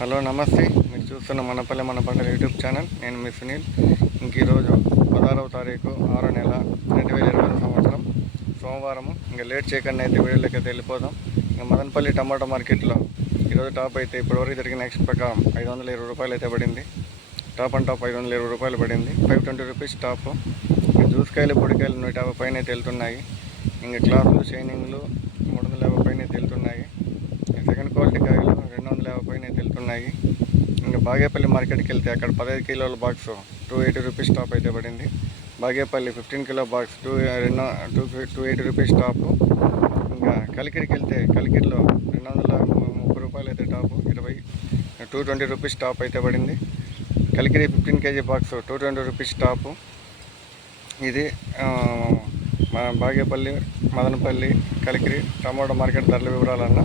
Hello నమస్తే. మీరు చూస్తున్న మనపల్లె మన పంటల యూట్యూబ్ ఛానల్. నేను మీ సునీల్. ఇంక ఈరోజు పదహారవ తారీఖు ఆరో నెల రెండు వేల ఇరవై సంవత్సరం. సోమవారం ఇంకా లేట్ చేయకుండా అయితే వీడియోలోకి అయితే వెళ్ళిపోదాం. ఇంకా మదనపల్లి టమాటా మార్కెట్లో ఈరోజు టాప్ అయితే ఇప్పటివరకు జరిగిన ఎక్స్ ప్రకారం ఐదు వందల ఇరవై రూపాయలు అయితే పడింది. టాప్ అండ్ టాప్ ఐదు వందల ఇరవై రూపాయలు పడింది. Five twenty rupees top. ఇంకా జ్యూస్కాయలు పొడికాయలు నూట యాభై పైన అయితే వెళ్తున్నాయి. ఇంకా క్లాసులు షైనింగ్లు మూడు వందల యాభై పైన అయితే వెళ్తున్నాయి. సెకండ్ క్వాలిటీ కాయలు వెళ్తున్నాయి ఇంకా బాగేపల్లి మార్కెట్కి వెళ్తే అక్కడ పదహైదు కిలోల box two eighty rupees top అయితే పడింది. Bagepalli fifteen kilo box two రెండు two two eighty rupees top ఇంకా కలికిరికి వెళ్తే కలికిరిలో రెండు వందల ముప్పై రూపాయలు అయితే టాపు ఇరవై. టూ ట్వంటీ రూపీస్ టాప్ అయితే పడింది. Kalikiri fifteen KG box two twenty rupees top. ఇది మా మన బాగేపల్లి మదనపల్లి కలికిరి టమాటో మార్కెట్ ధరల వివరాలన్నా.